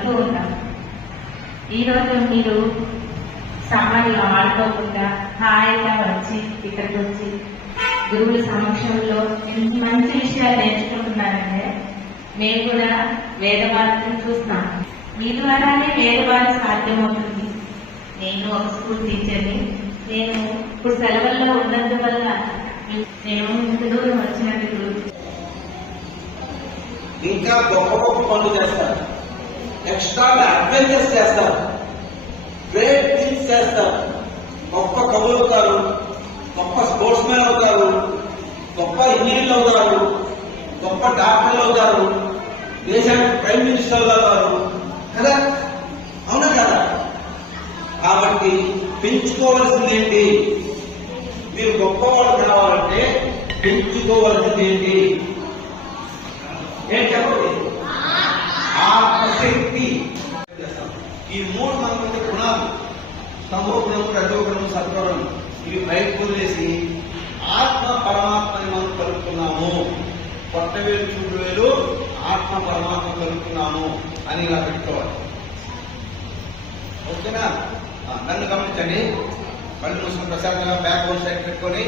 పడుతూ ఉంటాం. ఈరోజు మీరు సమ్మర్లో ఆడుకోకుండా హాయిగా వచ్చి ఇక్కడికి వచ్చి గురువుల సమక్షంలో మంచి విషయాలు నేర్చుకుంటున్నారంటే మేము కూడా వేదవాళ్ళని చూస్తాం. మీ ద్వారానే వేదవాళ్ళు సాధ్యమవుతుంది. నేను ఒక స్కూల్ టీచర్ని. నేను ఇప్పుడు సెలవుల్లో ఉన్నందువల్ల నేను ఇంత దూరం వచ్చినందుకు ఇంకా గొప్ప గొప్ప పనులు చేస్తారు, ఎక్స్ట్రా అడ్వెంచర్స్ చేస్తారు, గ్రేట్ థింగ్స్ చేస్తారు. గొప్ప కవులు అవుతారు, గొప్ప స్పోర్ట్స్ మ్యాన్ అవుతారు, గొప్ప ఇంజనీర్లు అవుతారు, గొప్ప డాక్టర్లు అవుతారు, దేశానికి ప్రైమ్ మినిస్టర్లు అవుతారు కదా. అవునా కదా? కాబట్టి పెంచుకోవాల్సింది ఏంటి? మీరు గొప్పవాళ్ళు కావాలంటే పెంచుకోవాల్సింది ఏంటి? ఏం చెప్పండి? ఆత్మశక్తి. ఈ మూడు మనకు గుణాలు, తమోగుణం, రజోగుణం, సత్వగుణం, ఇవి బయటకు వదిలేసి ఆత్మ పరమాత్మని మనం కలుపుకున్నాము. కొత్త వేలు చూడు వేలు ఆత్మ పరమాత్మ కలుపుకున్నాము అని ఇలా పెట్టుకోవాలి. ఓకేనా? నన్ను గమనించండి. కళ్ళు మూసుకుని ప్రశాంతంగా బ్యాక్ బోన్ సైడ్ పెట్టుకొని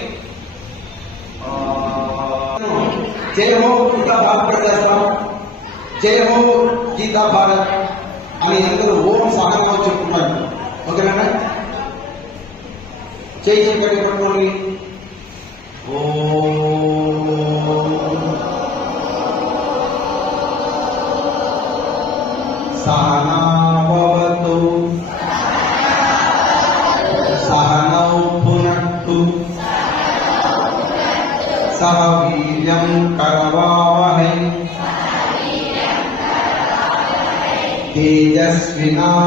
జై హో గీతా భారత్ చేస్తాం. జై హో గీతా భారత్ అని అందరూ ఓం సహనంగా చెప్తున్నారు. ఓకేనా? చేయి చేయి పట్టుకోండి. సహనా భవతు సహనౌ భునక్తు సహ వీర్యం కరవావహై తేజస్వినావధీతమస్తు